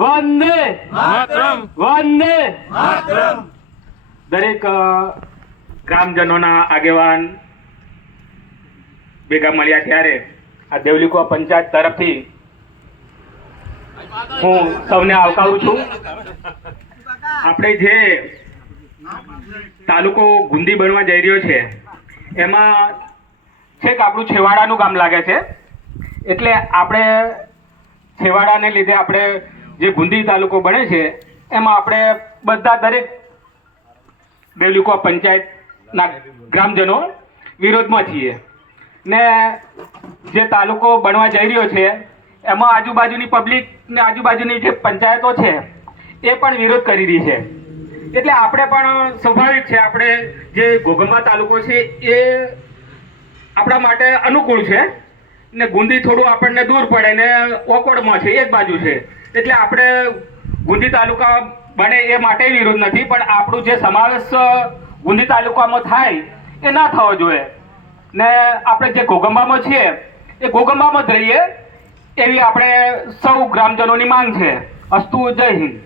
વંદે વંદે દરેક ગ્રામજનોના આગેવાન ભેગા મળ્યા ત્યારે આ દેવલીકુવા પંચાયત તરફથી હું સૌને આવકારું છું. આપણે જે તાલુકો ગુંદી બનવા જઈ રહ્યો છે એમાં છેક આપણું છેવાડાનું ગામ લાગે છે, એટલે આપણે છેવાડાને લીધે આપણે જે ગુંદી તાલુકો બને છે એમાં આપણે બધા દરેક દેવલીકુવા પંચાયતના ગ્રામજનો વિરોધમાં છીએ ને જે તાલુકો બનવા જઈ રહ્યો છે એમાં આજુબાજુની પબ્લિક ને આજુબાજુની જે પંચાયતો છે એ પણ વિરોધ કરી રહી છે. એટલે આપણે પણ સ્વાભાવિક છે, આપણે જે ઘોઘંબા તાલુકો છે એ આપણા માટે અનુકૂળ છે ને ગુંદી થોડું આપણને દૂર પડે ને ઓકવર્ડમાં છે, એક બાજુ છે, એટલે આપણે ગુંદી તાલુકા બને એ માટે વિરોધ નથી, પણ આપણું જે સમાવેશ ગુંદી તાલુકામાં થાય એ ના થવો જોઈએ ને આપણે જે ઘોઘંબામાં છીએ એ ઘોઘંબામાં જ રહીએ એવી આપણે સૌ ગ્રામજનોની માંગ છે. અસ્તુ, જય હિન્દ.